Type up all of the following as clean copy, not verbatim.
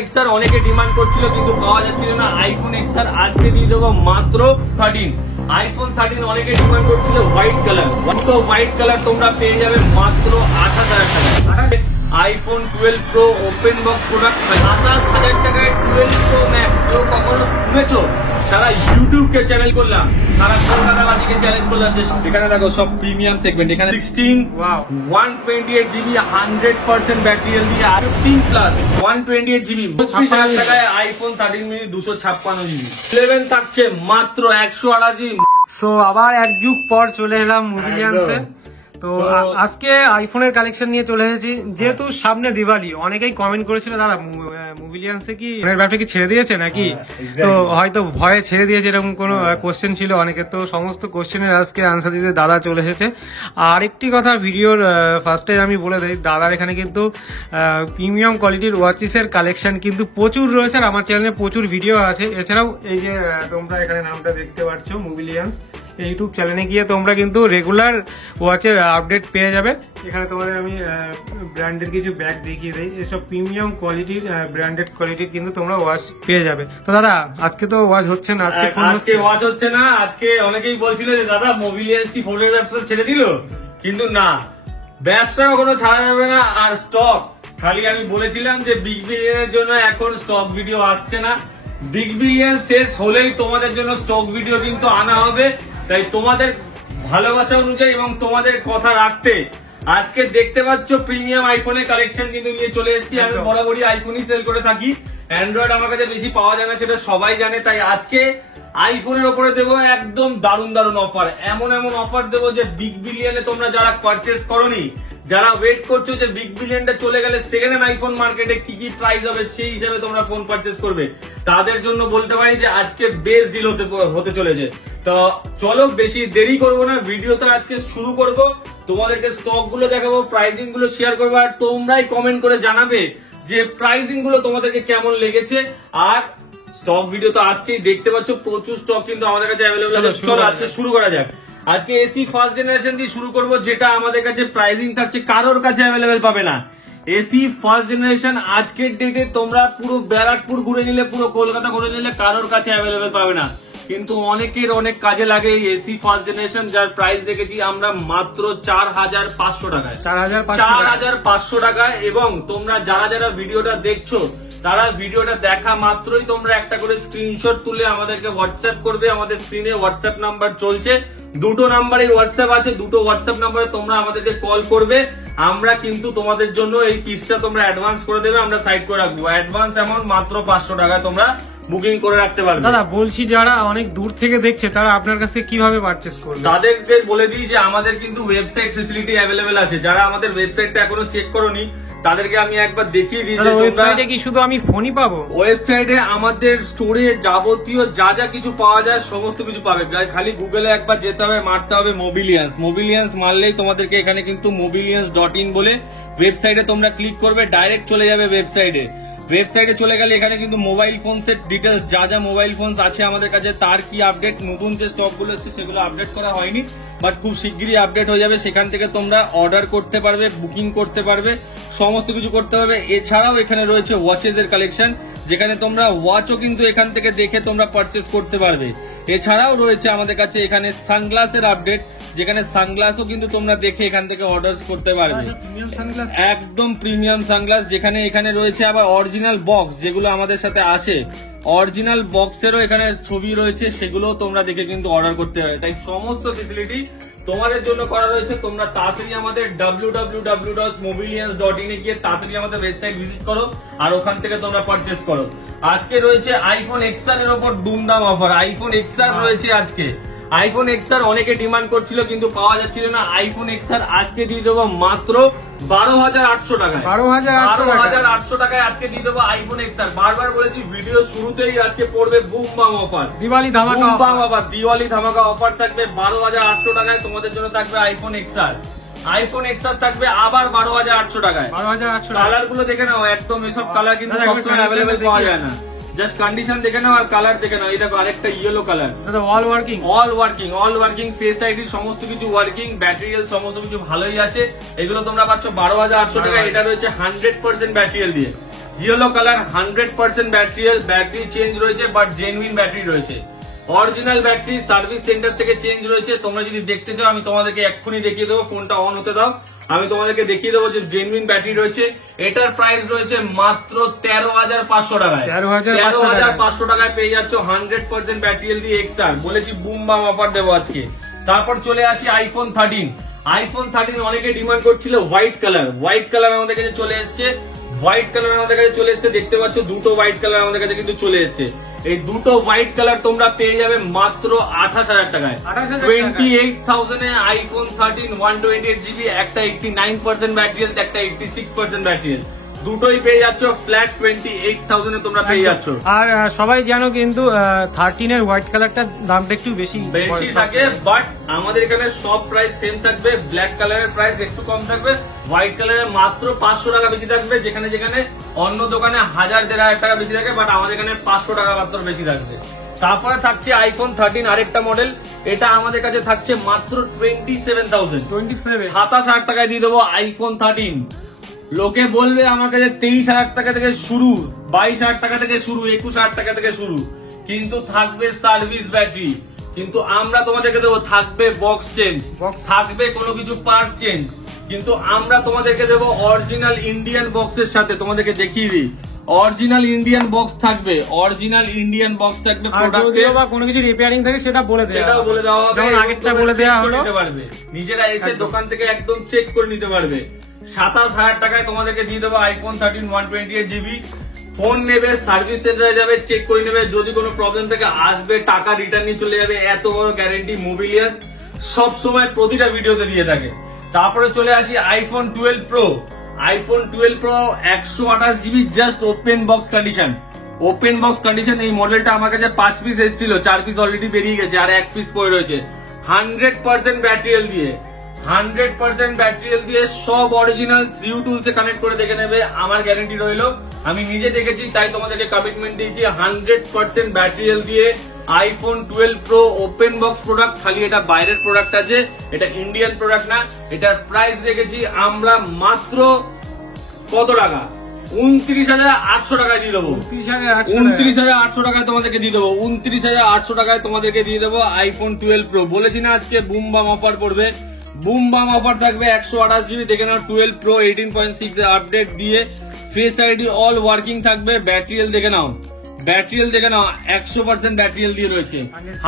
XR অনেকে demand করছিল কিন্তু পাওয়া যাচ্ছিল না। আইফোন এক্সআর আজকে দিয়ে দেবো মাত্র 13। আইফোন 13 অনেকে ডিমান্ড করছিল হোয়াইট কালার, তো হোয়াইট কালার তোমরা পেয়ে যাবে মাত্র 28,000 টাকায়। IPhone 12 pro open box product 27,000 টাকায় 12 প্রো ম্যাক্স। কেউ কখনো শুনেছো? সারা ইউটিউবকে চ্যালেঞ্জ করলাম, সারা কলকাতাবাসীকে চ্যালেঞ্জ করলাম যে এখানে দেখো সব প্রিমিয়াম সেগমেন্ট। এখানে 16 128 জিবি 100% ব্যাটারি হেলথ দিয়ে 15 প্লাস 128 জিবি 32,000 টাকায় আইফোন 13 মিনি 256 জিবি। 11 থাকছে মাত্র 128 জিবি। সো আবার এক যুগ পর চলে এলাম মোবিলিয়ান্সে। তো আজকে আইফোনের কালেকশন নিয়ে চলে এসেছি, যেহেতু সামনে দিওয়ালি। অনেকেই কমেন্ট করেছিল দাদা মোবিলিয়ান্সে কি ব্যবসা কি ছেড়ে দিয়েছে নাকি, তো হয়তো ভয়ে ছেড়ে দিয়েছে এরকম কোনো কোশ্চেন ছিল অনেকের। তো সমস্ত কোশ্চেনের আজকে আনসার দিতে দাদা চলে এসেছে। আর একটি কথা ভিডিওর ফার্স্টে আমি বলে দিই, দাদার এখানে কিন্তু প্রিমিয়াম কোয়ালিটির ওয়াচেসের কালেকশন কিন্তু প্রচুর রয়েছে, আর আমার চ্যানেলে প্রচুর ভিডিও আছে। এছাড়াও এই যে তোমরা এখানে নামটা দেখতে পাচ্ছ মোবিলিয়ান্স, ইউটিউব চ্যানেলে গিয়ে তোমরা কিন্তু রেগুলার ওয়াচের আপডেট পেয়ে যাবে। এখানে তোমাদের আমি ব্র্যান্ডের কিছু ব্যাগ দেখিয়ে দিই, এসব প্রিমিয়াম কোয়ালিটির ব্র্যান্ডেড কোয়ালিটির কিন্তু তোমরা ওয়াচ পেয়ে যাবে। তো দাদা আজকে তো ওয়াচ হচ্ছে না, আজকে ওয়াচ হচ্ছে না। আজকে অনেকেই বলছিল যে দাদা মোবিলিয়ান্স কি ফোনের ব্যবসা ছেড়ে দিল, কিন্তু না, ব্যবসা কোনো ছাড়া যাবে না। আর স্টক খালি আমি বলেছিলাম যে বিগ বিলিয়নের জন্য এখন স্টক ভিডিও আসছে না, বিগ বিলিয়ন শেষ হলেই তোমাদের জন্য স্টক ভিডিও কিন্তু আনা হবে। তাই তোমাদের ভালোবাসা অনুযায়ী এবং তোমাদের কথা রাখতে আজকে দেখতে পাচ্ছ প্রিমিয়াম আইফোনের কালেকশন কিন্তু নিয়ে চলে এসেছি। আমি বরাবরই আইফোনই সেল করে থাকি, অ্যান্ড্রয়েড আমার কাছে বেশি পাওয়া যায় না, সেটা সবাই জানে। তাই আজকে আইফোনের উপরে দেবো একদম দারুণ দারুণ অফার, এমন এমন অফার দেবো যে বিগ বিলিয়নে তোমরা যারা পারচেস করোনি, যারা ওয়েট করছো যে বিগ বিলিয়নটা চলে গেলে সেকেন্ড হ্যান্ড আইফোন মার্কেটে কি কি প্রাইস হবে সেই হিসাবে তোমরা ফোন পারচেস করবে, তাদের জন্য বলতে পারি যে আজকে বেস্ট ডিল হতে চলেছে। তো চলো বেশি দেরি করবো না, ভিডিও তো আজকে শুরু করব। তোমাদেরকে স্টক গুলো দেখাবো, প্রাইসিং গুলো শেয়ার করবো, আর তোমরাই কমেন্ট করে জানাবে যে প্রাইসিং গুলো তোমাদেরকে কেমন লেগেছে। আর স্টক ভিডিও তো আসছেই, দেখতে পাচ্ছ প্রচুর স্টক কিন্তু আমাদের কাছে অ্যাভেলেবল আছে। চলো আজকে শুরু করা যাক। আজকে এসি ফার্স্ট জেনারেশন দিয়ে শুরু করব, যেটা আমাদের কাছে প্রাইসিং থাকছে কারোর কাছে অ্যাভেলেবল পাবে না। এসি ফার্স্ট জেনারেশন আজকের ডেটে তোমরা পুরো ব্যারাকপুর ঘুরে নিলে, পুরো কলকাতা ঘুরে নিলে কারোর কাছে অ্যাভেলেবল পাবে না, কিন্তু অনেকের অনেক কাজে লাগে এই এসি ফার্স্ট জেনারেশন, যার প্রাইস দেখেছি আমরা মাত্র 4,500 টাকায়, 4,500 টাকায়। এবং তোমরা যারা যারা ভিডিওটা দেখছো তারা ভিডিওটা দেখা মাত্রই তোমরা একটা করে স্ক্রিনশট তুলে আমাদেরকে হোয়াটসঅ্যাপ করবে। আমাদের স্ক্রিনে হোয়াটসঅ্যাপ নাম্বার চলছে, দুটো নাম্বারে হোয়াটসঅ্যাপ আছে, দুটো হোয়াটসঅ্যাপ নাম্বারে তোমরা আমাদেরকে কল করবে। আমরা কিন্তু তোমাদের জন্য এই পিসটা তোমরা অ্যাডভান্স করে দেবে, আমরা সাইড করে রাখবো। অ্যাডভান্স অ্যামাউন্ট মাত্র 500 টাকা তোমরা বুকিং করে রাখতে পারবে। দাদা বলছি যারা অনেক দূর থেকে দেখছে তারা আপনার কাছে কিভাবে পারচেজ করবে? তাদেরকে বলে দিই যে আমাদের কিন্তু ওয়েবসাইট ফেসিলিটি অ্যাভেলেবেল আছে। যারা আমাদের ওয়েবসাইটটা এখনো চেক করোনি তাদেরকে আমি একবার দেখিয়ে দিই যে ওয়েবসাইটে কি শুধু আমি ফোনই পাবো? ওয়েবসাইটে আমাদের স্টোরে যাবতীয় যা যা কিছু পাওয়া যায় সমস্ত কিছু পাবে। খালি গুগলে একবার যেতে হবে, মারতে হবে মোবিলিয়ান্স। মোবিলিয়ান্স মারলেই তোমাদেরকে এখানে কিন্তু mobilians.in বলে ওয়েবসাইটে তোমরা ক্লিক করবে, ডাইরেক্ট চলে যাবে ওয়েবসাইটে। ওয়েবসাইটে চলে গেলে এখানে কিন্তু মোবাইল ফোনসের ডিটেলস, যা যা মোবাইল ফোনস আছে আমাদের কাছে তার কি আপডেট, নতুন যে স্টক গুলো এসেছে সেগুলো আপডেট করা হয়নি, বাট খুব শিগগিরই আপডেট হয়ে যাবে। সেখান থেকে তোমরা অর্ডার করতে পারবে, বুকিং করতে পারবে, সমস্ত কিছু করতে পারবে। এছাড়াও এখানে রয়েছে ওয়াচেস এর কালেকশন, যেখানে তোমরা ওয়াচও কিন্তু এখান থেকে দেখে তোমরা পারচেস করতে পারবে। এছাড়াও রয়েছে আমাদের কাছে এখানে সানগ্লাসের আপডেট, যেখানে সানগ্লাসও কিন্তু তোমরা দেখে এখান থেকে অর্ডার করতে পারবে, একদম প্রিমিয়াম সানগ্লাস। যেখানে এখানে রয়েছে আবার অরিজিনাল বক্স, যেগুলো আমাদের সাথে আসে অরিজিনাল বক্সেরও এখানে ছবি রয়েছে, সেগুলো তোমরা দেখে কিন্তু অর্ডার করতে পারবে। তাই সমস্ত ফেসিলিটি তোমাদের জন্য করা রয়েছে। তোমরা তাড়াতাড়ি আমাদের www.mobilians.in এ গিয়ে তাড়াতাড়ি আমাদের ওয়েবসাইট ভিজিট করো, আর ওখান থেকে তোমরা পারচেস করো। আজকে রয়েছে আইফোন এক্সআর এর উপর দুমদাম অফার। আইফোন এক্সআর রয়েছে আজকে। আইফোন এক্সআর অনেকে ডিমান্ড করছিল কিন্তু পাওয়া যাচ্ছিল না। আইফোন এক্সআর আজকে দিয়ে দেবো মাত্র 12,800 টাকায়, 12,800 টাকায় আজকে দিয়ে দেবো আইফোন এক্সআর। বারবার বলেছি ভিডিও শুরুতেই আজকে পড়বে বুম বাম অফার, দিওয়ালি ধামাকা অফার, দিওয়ালি ধামাকা অফার থাকবে। 12,800 টাকায় তোমাদের জন্য থাকবে আইফোন এক্সআর। আইফোন এক্সআর থাকবে আবার 12,800 টাকায়। 12,800 কালার গুলো দেখে নাও, একদম এসব কালার কিন্তু সবসময় অ্যাভেলেবেল পাওয়া যায় না। জাস্ট কন্ডিশন দেখে নাও আর কালার দেখে নাও। এই দেখো আরেকটা yellow colour, all working face ID সমস্ত কিছু ওয়ার্কিং, ব্যাটারি হেলথ সমস্ত কিছু ভালোই আছে। এগুলো তোমরা পাচ্ছ 12,800 টাকা। এটা রয়েছে 100% ব্যাটারি হেলথ দিয়ে, ইয়েলো কালার 100% ব্যাটারি চেঞ্জ রয়েছে, বাট জেনুইন ব্যাটারি রয়েছে। অরিজিনাল ব্যাটারি সার্ভিস সেন্টার থেকে চেঞ্জ রয়েছে। তোমরা যদি দেখতে চাও আমি তোমাদেরকে এক্ষুনি দেখিয়ে দেবো, ফোনটা অন হতে দাও, আমি তোমাদেরকে দেখিয়ে দেবো যে জেনুইন ব্যাটারি রয়েছে। এটার প্রাইস রয়েছে মাত্র 13,500 টাকায়। 13,500 টাকায় পেয়ে যাচ্ছ 100% ব্যাটারি দিয়ে এক্সআর। বলেছি বুম বাম অফার দেবো আজকে। তারপর চলে আসি আইফোন 13। আইফোন 13 অনেকে ডিমান্ড করছিল হোয়াইট কালার আমাদের কাছে চলে এসছে। দেখতে পাচ্ছ দুটো হোয়াইট কালার আমাদের কাছে কিন্তু চলে এসছে। এই দুটো হোয়াইট কালার তোমরা পেয়ে যাবে মাত্র 28,000 টাকায়। 28,000 এ আইফোন 13 128GB, একটা 89% ব্যাটারি, একটা 86% ব্যাটারি, দুটোই পেয়ে যাচ্ছ ফ্ল্যাট 28,000 এ তোমরা পেয়ে যাচ্ছ। আর সবাই জানো কিন্তু 13 এর হোয়াইট কালারটার দামটা একটু বেশি থাকে, বাট আমাদের এখানে সব প্রাইস সেম থাকবে। ব্ল্যাক কালারের প্রাইস একটু কম থাকবে, হোয়াইট কালারের মাত্র 500 টাকা বেশি থাকবে। যেখানে অন্য দোকানে 1,000-1,500 টাকা বেশি থাকে, বাট আমাদের এখানে 500 টাকা মাত্র বেশি থাকবে। তারপরে থাকছে আইফোন 13 আরেকটা মডেল, এটা আমাদের কাছে থাকছে মাত্র 27,000, 27,000 টাকায় দিয়ে দেবো আইফোন 13। লোকে বলবে আমার কাছে 23,000 টাকা থেকে শুরু, 22,000 টাকা থেকে শুরু, 21,000 টাকা থেকে শুরু, কিন্তু থাকবে সার্ভিস ব্যাটারি। কিন্তু আমরা তোমাদেরকে দেবো থাকবে বক্স চেঞ্জ, থাকবে কোনো কিছু পার্টস চেঞ্জ, কিন্তু আমরা তোমাদেরকে দেবো অরিজিনাল ইন্ডিয়ান বক্সের সাথে। তোমাদেরকে দেখিয়ে দিই, অরিজিনাল ইন্ডিয়ান বক্স থাকবে, প্রোডাক্টে বা কোনো কিছু রিপেয়ারিং থাকে সেটাও বলে দেওয়া হবে। আগেরটা বলে দেওয়া হলো, নিজেরা এসে দোকান থেকে একদম চেক করে নিতে পারবে। 27,000 টাকায় তোমাদেরকে দিয়ে দেবো আইফোন 13 128GB। ফোন নেবে, সার্ভিস সেন্টারে যাবে, চেক করে নেবে, যদি কোনো প্রবলেম থাকে আসবে, টাকা রিটার্ন নিয়ে চলে যাবে। এত বড় গ্যারেন্টি মোবিলিয়াস সব সময় প্রতিটা ভিডিওতে দিয়ে থাকে। তারপরে চলে আসি iPhone 12 pro. IPhone 12 pro 128GB, just open box condition. এই মডেলটা আমার কাছে 5 পিস এসেছিল, 4 পিস অলরেডি বেরিয়ে গেছে, আর 1 পিস পড়ে রয়েছে। 100% ব্যাটারি দিয়ে সব অরিজিনাল 3U টুলসে কানেক্ট করে দেখে নেবে, আমার গ্যারেন্টি রইলো। আমি নিজে দেখেছি, তাই তোমাদেরকে কমিটমেন্ট দিয়েছি। 100% ব্যাটারি দিয়ে iPhone 12 pro open box product. খালি এটা বাইরের প্রোডাক্ট আছে, এটা ইন্ডিয়ান প্রোডাক্ট না। এটার প্রাইস রেখেছি আমরা মাত্র কত টাকা? 29,800 টাকায় দিয়ে দেবো। 29,800 টাকায় তোমাদেরকে দিয়ে দেবো। 29,800 টাকায় তোমাদেরকে দিয়ে দেবো আইফোন 12 প্রো। বলেছি না আজকে বুম বাম অফার পড়বে, বুম বাম অফার থাকবে। 128GB দেখে নাও, 12 প্রো 18.6 আপডেট দিয়ে ফেস আইডি অল ওয়ার্কিং থাকবে। ব্যাটারি দেখে নাও, 100% ব্যাটারি দিয়ে রয়েছে,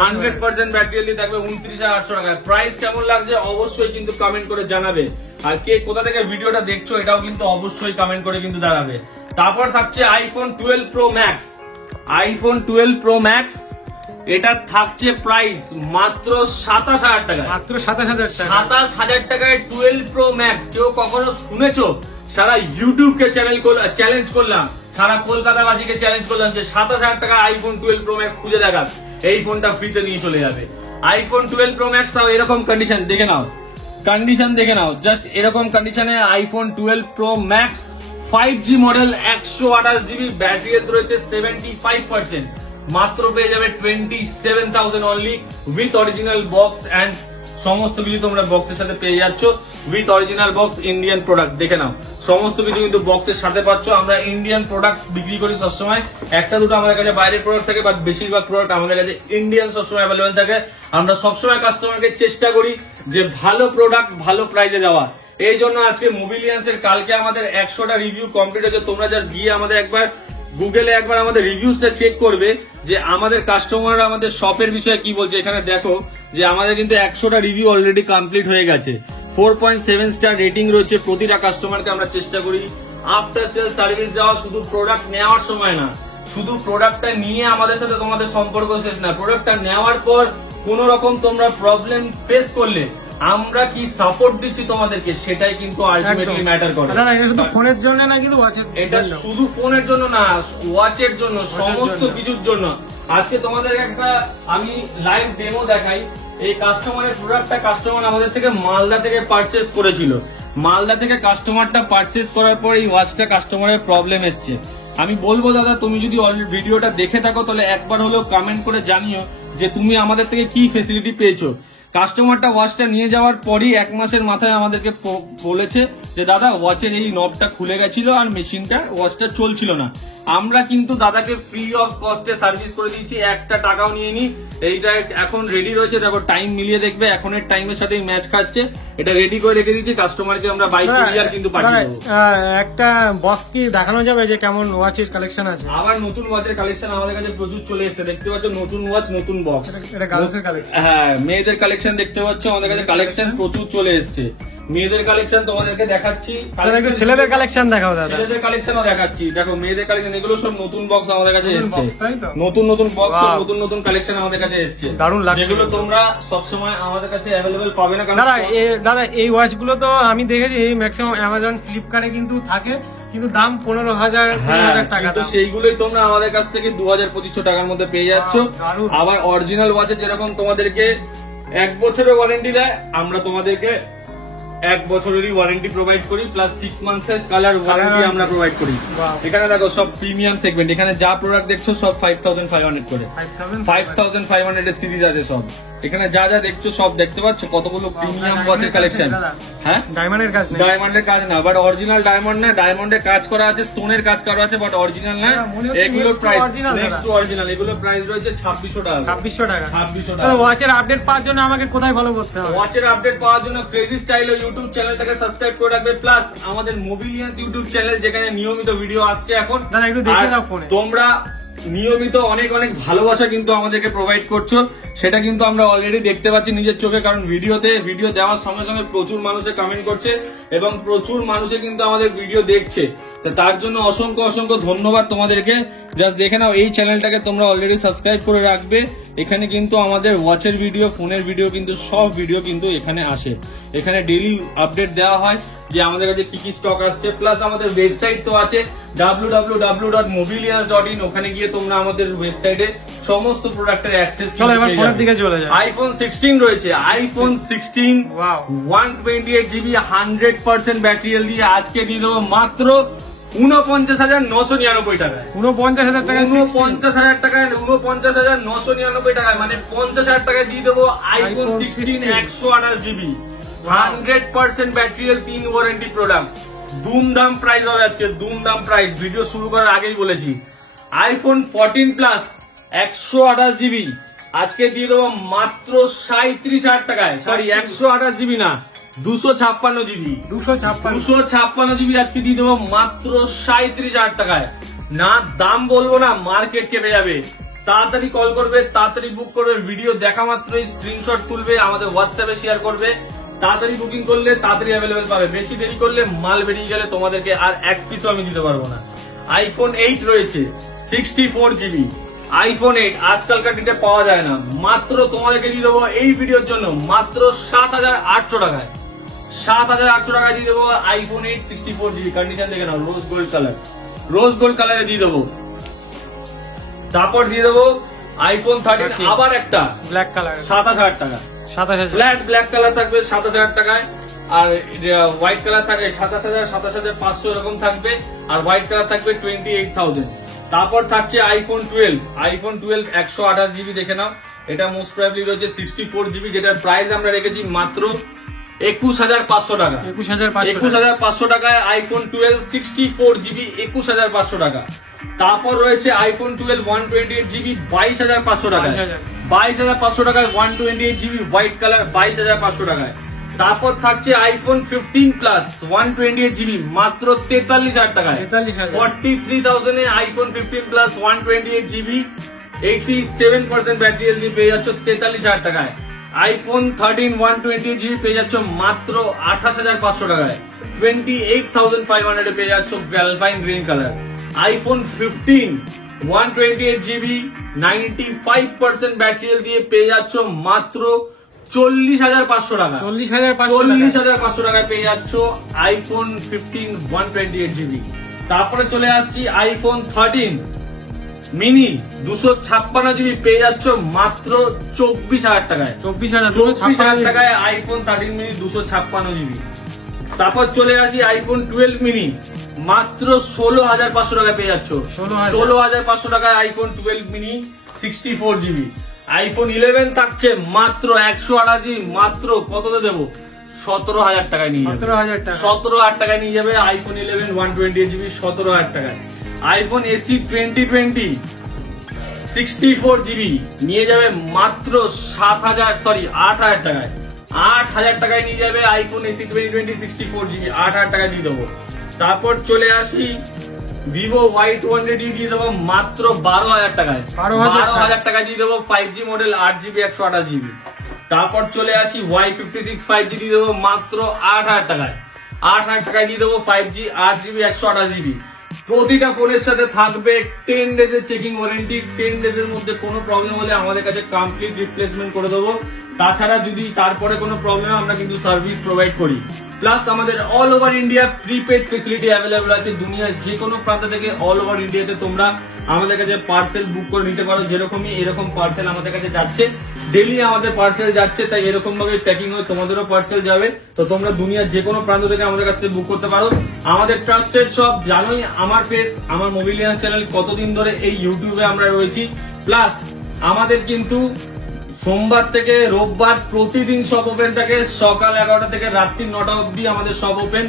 100% ব্যাটারি দিয়ে থাকবে 29,800 টাকায়। প্রাইস কেমন লাগছে অবশ্যই কিন্তু কমেন্ট করে জানাবে, আর কে কোথা থেকে ভিডিওটা দেখছো এটাও কিন্তু অবশ্যই কমেন্ট করে কিন্তু জানাবে। তারপর থাকছে আইফোন 12 প্রো ম্যাক্স। এটা থাকছে প্রাইস মাত্র 27,000 টাকা, 27,000 টাকায় 12 প্রো ম্যাক্স। কেউ কখনো শুনেছো? সারা ইউটিউবকে চ্যালেঞ্জ করলাম, সারা কলকাতাবাসীকে চ্যালেঞ্জ করলাম যে 27,000 টাকা আইফোন 12 প্রো ম্যাক্স খুঁজে দেখান, এই ফোনটা ফ্রিতে নিয়ে চলে যাবে। আইফোন 12 প্রো ম্যাক্স তাও এরকম কন্ডিশন দেখে নাও, জাস্ট এরকম কন্ডিশনে iPhone 12 pro max 5G model, 128GB battery রয়েছে 75%, মাত্র পেয়ে যাবে 27,000 only, with original box and সমস্ত কিছু তোমরা বক্সের সাথে পেয়ে যাচ্ছ। With original box, Indian product দেখে নাও, সমস্ত কিছু কিন্তু বক্সের সাথে পাচ্ছ। আমরা ইন্ডিয়ান প্রোডাক্ট বিক্রি করি সবসময়, একটা দুটো আমাদের কাছে বাইরের প্রোডাক্ট থাকে, বাট বেশিরভাগ প্রোডাক্ট আমাদের কাছে ইন্ডিয়ান সবসময় অ্যাভেলেবেল থাকে। আমরা সবসময় কাস্টমারকে চেষ্টা করি যে ভালো প্রোডাক্ট ভালো প্রাইসে দেওয়া। এই জন্য আজকে মোবিলিয়ান্সের কালকে আমাদের 100টা রিভিউ কমপ্লিট হয়েছে। তোমরা জাস্ট গিয়ে আমাদের একবার গুগলে একবার আমাদের রিভিউসটা চেক করবে যে আমাদের কাস্টমাররা আমাদের শপের বিষয়ে কি বলছে। এখানে দেখো যে আমাদের কিন্তু 100টা রিভিউ অলরেডি কমপ্লিট হয়ে গেছে, 4.7 স্টার রেটিং রয়েছে। প্রতিটা কাস্টমারকে আমরা চেষ্টা করি আফটার সেল সার্ভিস দেওয়া, শুধু প্রোডাক্ট নেওয়ার সময় না, শুধু প্রোডাক্টটা নিয়ে আমাদের সাথে তোমাদের সম্পর্ক শেষ না, প্রোডাক্টটা নেওয়ার পর কোন রকম তোমরা প্রবলেম ফেস করলে আমরা কি সাপোর্ট দিচ্ছি তোমাদেরকে, সেটাই কিন্তু আলটিমেটলি ম্যাটার করে। এটা শুধু ফোনের জন্য না, কিন্তু এটা শুধু ফোনের জন্য না, ওয়াচের জন্য, সমস্ত কিছুর জন্য। আজকে তোমাদের একটা আমি লাইভ ডেমো দেখাই। এই কাস্টমারের প্রোডাক্টটা কাস্টমার আমাদের থেকে মালদা থেকে পারচেস করেছিল। মালদা থেকে কাস্টমারটা পারচেস করার পর এই ওয়াচটা কাস্টমারের প্রবলেম এসছে। আমি বলবো দাদা, তুমি যদি ভিডিওটা দেখে থাকো তাহলে একবার হলেও কমেন্ট করে জানিও যে তুমি আমাদের থেকে কি ফেসিলিটি পেয়েছো। কাস্টমারটা ওয়াচটা নিয়ে যাওয়ার পরই 1 মাসের মাথায় আমাদেরকে বলেছে যে দাদা ওয়াচের এই নবটা খুলে গেছিল আর মেশিনটা ওয়াচটা চলছিল না। আমরা কিন্তু দাদাকে ফ্রি অফ কস্টে সার্ভিস করে দিয়েছি, একটা টাকাও নিয়ে নি। এইটা এখন রেডি রয়েছে, দেখো টাইম মিলিয়ে দেখবে এখনের টাইমের সাথে ম্যাচ খাচ্ছে। এটা রেডি করে রেখে দিয়েছি, কাস্টমারকে আমরা বাই কুরিয়ার কিন্তু পাঠিয়ে দেবো। একটা বক্স কি দেখানো যাবে যে কেমন ওয়াচের কালেকশন আছে? আবার নতুন ওয়াচের কালেকশন আমাদের কাছে প্রচুর চলে এসেছে, দেখতে পাচ্ছ নতুন ওয়াচ নতুন বক্স। এটা গার্লসের কালেকশন? হ্যাঁ, মেয়েদের কালেকশন দেখতে পাচ্ছ আমাদের কাছে কালেকশন প্রচুর চলে এসেছে। মেয়েদের কালেকশন তোমাদেরকে দেখাচ্ছি, ছেলেদের কালেকশন দেখাও দাদা। ছেলেদের কালেকশনও দেখাচ্ছি, দেখো মেয়েদের কালেকশন, এগুলো সব নতুন বক্স আমাদের কাছে এসেছে, নতুন নতুন বক্স, নতুন নতুন কালেকশন আমাদের কাছে এসেছে, দারুণ লাগছে, যেগুলো তোমরা সবসময় আমাদের কাছে অ্যাভেলেবল পাবে না। দাদা এই ওয়াচ গুলো তো আমি দেখেছি ম্যাক্সিমাম অ্যামাজন ফ্লিপকার্টে কিন্তু থাকে, কিন্তু দাম 15,000 টাকা। তো সেইগুলোই তোমরা আমাদের কাছ থেকে 2,000-2,500 টাকার মধ্যে পেয়ে যাচ্ছ। আবার অরিজিনাল ওয়াচের যেরকম তোমাদেরকে 1 বছরের ওয়ারেন্টি দেয়, আমরা তোমাদেরকে 1 বছরেরই ওয়ারেন্টি প্রোভাইড করি, প্লাস 6 মান্থসের কালার ওয়ারেন্টি আমরা প্রোভাইড করি। এখানে দেখো সব প্রিমিয়াম সেগমেন্ট, এখানে যা প্রোডাক্ট দেখছো সব 5,500 করে, 5,500 এর সিরিজ আছে সব। এখানে যা যা দেখছো সব দেখতে পাচ্ছ, কতগুলো প্রিমিয়াম ওয়াচের কালেকশন। হ্যাঁ, ডায়মন্ডের কাজ না, ডায়মন্ডের কাজ না, বাট অরিজিনাল ডায়মন্ড না, ডায়মন্ডের কাজ করা আছে, স্টোনের কাজ করা আছে, বাট অরিজিনাল না। এগুলোর প্রাইস নেক্সট টু অরিজিনাল, এগুলোর প্রাইস রয়েছে 2,600 টাকা। 2,600 টাকা। ওয়াচের আপডেট পাওয়ার জন্য আমাকে কোথায় ফলো করতে হবে? ওয়াচের আপডেট পাওয়ার জন্য ক্রেজি স্টাইল ইউটিউব চ্যানেলটাকে সাবস্ক্রাইব করে রাখবে, প্লাস আমাদের মোবিলিয়ান্স ইউটিউব চ্যানেল, যেখানে নিয়মিত ভিডিও আসছে এখন। একটু দেখে দাও ফোনে। তোমরা নিয়মিত অনেক অনেক ভালোবাসা কিন্তু আমাদেরকে প্রোভাইড করছো, সেটা কিন্তু আমরা অলরেডি দেখতে পাচ্ছি নিজের চোখে। কারণ ভিডিও দেওয়ার সঙ্গে সঙ্গে প্রচুর মানুষে কমেন্ট করছে এবং প্রচুর মানুষে কিন্তু আমাদের ভিডিও দেখছে, তো তার জন্য অসংখ্য অসংখ্য ধন্যবাদ তোমাদেরকে। জাস্ট দেখে নাও, এই চ্যানেলটাকে তোমরা অলরেডি সাবস্ক্রাইব করে রাখবে। এখানে কিন্তু আমাদের ওয়াচের ভিডিও, ফোনের ভিডিও, কিন্তু সব ভিডিও কিন্তু এখানে আসে। এখানে ডেইলি আপডেট দেওয়া হয় যে আমাদের কাছে কি কি স্টক আসছে, প্লাস আমাদের ওয়েবসাইট তো আছে www.mobilians.in। ওখানে গিয়ে তোমরা আমাদের ওয়েবসাইটে সমস্ত প্রোডাক্টের অ্যাক্সেস। চলো এবার ফোনের দিকে চলে যাই। আইফোন 16 রয়েছে, আইফোন 16 128 জিবি 100% ব্যাটারি দিয়ে আজকে দিয়ে দেবো মাত্র 49,999 টাকায়। 49,000 টাকা? 49,000 টাকায়, 49,999 টাকায়, মানে 50,000 টাকায় দিয়ে দেবো iPhone 16 128 GB 100% battery 3 warranty product. দুমদাম প্রাইস হবে আজকে, দুমদাম প্রাইস। ভিডিও শুরু করার আগেই বলেছি, আইফোন 14 প্লাস 128 জিবি আজকে দিয়ে দেবো মাত্র 37,000 টাকায়। সরি, 128 জিবি না, 256 জিবি। 256 জিবি আজকে দিয়ে দেবো মাত্র 37,000 টাকায়। না দাম বলবো না, মার্কেট কেঁপে যাবে। তাড়াতাড়ি কল করবে, তাড়াতাড়ি বুক করবে, ভিডিও দেখা মাত্রই স্ক্রিনশট তুলবে, আমাদের হোয়াটসঅ্যাপে শেয়ার করবে। তাড়াতাড়ি বুকিং করলে তাড়াতাড়ি অ্যাভেলেবেল পাবে, বেশি দেরি করলে মাল বেরিয়ে গেলে তোমাদেরকে আর 1 পিসও আমি দিতে পারবো না। আইফোন 8 রয়েছে 64 জিবি, আইফোন 8 আজকালকার ডেটে পাওয়া যায় না, মাত্র তোমাদেরকে দিয়ে দেবো এই ভিডিওর জন্য মাত্র 7,800 টাকায়। 7,800 টাকায় দিয়ে দেবো আইফোন 8 64 জিবি। কন্ডিশন দেখে নাও, রোজ গোল্ড কালারে দিয়ে দেবো। তারপর দিয়ে দেবো আইফোন 13 আবার একটা ব্ল্যাক কালার, 7,000 টাকা। 7,000 ফ্ল্যাট ব্ল্যাক কালার থাকবে 7,000 টাকায়, আর হোয়াইট কালার থাকবে 27,000, 27,500 এরকম থাকবে, আর হোয়াইট কালার থাকবে 28,000। তারপর থাকছে আইফোন 12, আইফোন 12 128 জিবি দেখে নাও। এটা মোস্ট প্রবাবলি রয়েছে 64 জিবি, যেটার প্রাইস আমরা রেখেছি মাত্র 21,500 টাকা। 21,500 টাকায় আইফোন 12 64 জিবি 21,500 টাকা। তারপর রয়েছে আইফোন 12 128 জিবি 22,500 টাকায়। 22,500 টাকায় 128 জিবি হোয়াইট কালার 22,500 টাকায়। তারপর থাকছে আইফোন 15 প্লাস 128 জিবি মাত্র 43,000 টাকায়। 43,000 এ আইফোন 15 প্লাস 128 জিবি 87% ব্যাটারি দিয়ে পেয়ে যাচ্ছ 43,000 টাকায়। আইফোন 13 128 জিবি পেয়ে যাচ্ছ মাত্র 28,500 টাকায়। 28,500 এ পেয়ে যাচ্ছ alpine green colour. IPhone 15 128 GB 95% battery দিয়ে পেয়ে যাচ্ছ মাত্র 40,500 টাকা। 40,500 টাকায় পেয়ে যাচ্ছ আইফোন 15 128 জিবি। তারপরে চলে আসছি আইফোন 13 মিনি 256 জিবি পেয়ে যাচ্ছ মাত্র 24,000 টাকায়। 24,000 টাকায় আইফোন 13 মিনি 256 জিবি। তারপর চলে আসি আইফোন 12 মিনি মাত্র 16,500 টাকায় পেয়ে যাচ্ছ। 16,500 টাকায় আইফোন 12 মিনি 64 জিবি। আইফোন 11 থাকছে মাত্র 128 মাত্র কততে দেবো 17,000 টাকায় নিয়ে যাবে। 17,000 টাকা। 17,000 টাকায় নিয়ে যাবে আইফোন 11 128GB 17,000 টাকায়। আইফোন এসি 2020 64GB নিয়ে যাবে মাত্র 8,000 টাকায়। 8,000 টাকায় নিয়ে যাবে আইফোন এসি 2020 64GB 8,000 টাকায় দিয়ে দেবো। তারপর চলে আসি ভিভো Y200 দিয়ে দেবো মাত্র 12,000 টাকায়। 12,000 টাকায় দিয়ে দেবো 5G মডেল 8GB 128GB। তারপর চলে আসি Y56 5G দিয়ে দেবো মাত্র 8,000 টাকায়। 8,000 টাকায় দিয়ে দেবো 5G 8GB 128GB। প্রতিটা ফোনের সাথে থাকবে 10 ডেজের চেকিং ওয়ারেন্টি। 10 ডেজের মধ্যে কোনো প্রবলেম হলে আমাদের কাছে কমপ্লিট রিপ্লেসমেন্ট করে দেবো। তাছাড়া যদি তারপরে কোনো প্রবলেম আমরা কিন্তু সার্ভিস প্রোভাইড করি। প্লাস আমাদের all over India prepaid facility available আছে। দুনিয়ার যে কোনো প্রান্ত থেকে অল ওভার ইন্ডিয়াতে তোমরা আমাদের কাছে পার্সেল বুক করে নিতে পারো। যেরকমই এরকম পার্সেল আমাদের কাছে যাচ্ছে, ডেইলি আমাদের পার্সেল যাচ্ছে, তাই এরকম ভাবে প্যাকিং হয়ে তোমাদেরও পার্সেল যাবে। তো তোমরা দুনিয়ার যে কোনো প্রান্ত থেকে আমাদের কাছ থেকে বুক করতে পারো। আমাদের ট্রাস্টেড শপ, জানোই আমার পেজ, আমার মোবিলিয়ান্স চ্যানেল কতদিন ধরে এই ইউটিউবে আমরা রয়েছি। প্লাস আমাদের কিন্তু সোমবার থেকে রোববার প্রতিদিন শপ ওপেন থাকে, সকাল 11টা থেকে রাত্রি 9টা অবধি আমাদের শপ ওপেন।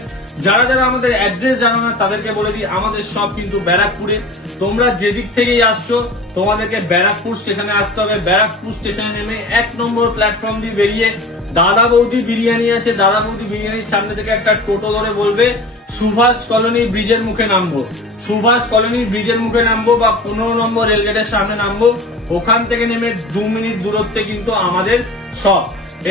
যারা যারা আমাদের অ্যাড্রেস জানো না তাদেরকে বলে দিই, আমাদের শপ কিন্তু ব্যারাকপুরে। তোমরা যেদিক থেকেই আসছো তোমাদেরকে ব্যারাকপুর স্টেশনে আসতে হবে। ব্যারাকপুর স্টেশনে নেমে 1 নম্বর প্ল্যাটফর্ম দিয়ে বেরিয়ে দাদা বৌদি বিরিয়ানি আছে, দাদা বৌদি বিরিয়ানির সামনে থেকে একটা টোটো ধরে বলবে সুভাষ কলোনি ব্রিজের মুখে নামবো। সুভাষ কলোনি ব্রিজের মুখে নামবো বা 15 নম্বর রেলগেটের সামনে নামবো। ওখান থেকে নেমে 2 মিনিট দূরত্বে কিন্তু আমাদের শপ।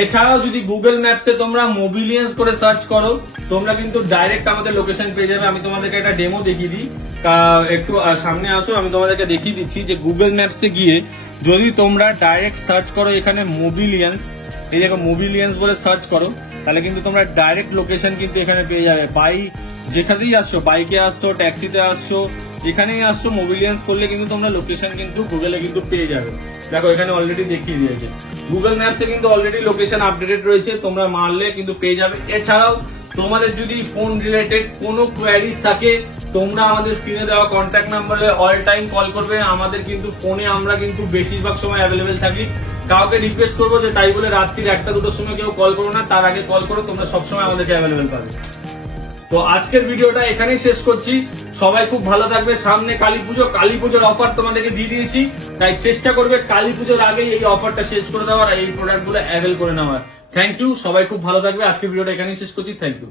এছাড়াও যদি গুগল ম্যাপসে তোমরা মোবিলিয়ান্স করে সার্চ করো তোমরা কিন্তু ডাইরেক্ট আমাদের লোকেশন পেয়ে যাবে। আমি তোমাদেরকে একটা ডেমো দেখিয়ে দিই, একটু সামনে আসো, আমি তোমাদেরকে দেখিয়ে দিচ্ছি যে গুগল ম্যাপসে গিয়ে যদি তোমরা ডাইরেক্ট সার্চ করো এখানে মোবিলিয়ান্স, এই দেখো মোবিলিয়ান্স বলে সার্চ করো, তাহলে কিন্তু তোমরা ডাইরেক্ট লোকেশন কিন্তু এখানে পেয়ে যাবে। যেখানেই আসছো, বাইকে আসছো, ট্যাক্সিতে আসছো, যেখানেই আসছো মোবিলিয়ান্স করলে কিন্তু তোমরা লোকেশন কিন্তু গুগলে কিন্তু পেয়ে যাবে। দেখো এখানে অলরেডি দেখিয়ে দিয়েছে, গুগল ম্যাপসে কিন্তু অলরেডি লোকেশন আপডেটেড রয়েছে, তোমরা মারলে কিন্তু পেয়ে যাবে। এছাড়াও তোমাদের যদি ফোন রিলেটেড কোনো কোয়ারিজ থাকে তোমরা আমাদের স্ক্রিনে দেওয়া কন্ট্যাক্ট নাম্বারে অল টাইম কল করবে। আমাদের কিন্তু ফোনে আমরা কিন্তু বেশিরভাগ সময় অ্যাভেলেবেল থাকি। কাউকে রিকোয়েস্ট করবো যে তাই বলে রাত্রির 1টা-2টোর সময় কেউ কল করো না, তার আগে কল করো, তোমরা সবসময় আমাদেরকে অ্যাভেলেবেল পাবে। তো আজকের ভিডিওটা এখানেই শেষ করছি। সবাই খুব ভালো থাকবে। সামনে কালী পুজো, কালী পুজোর অফার তোমাদেরকে দিয়ে দিয়েছি, তাই চেষ্টা করবে কালী পুজোর আগেই এই অফারটা শেষ করে দেওয়ার, এই প্রোডাক্টগুলো অ্যাভেল করে নেওয়ার। থ্যাংক ইউ, সবাই খুব ভালো থাকবে। আজকের ভিডিওটা এখানেই শেষ করছি। Thank you.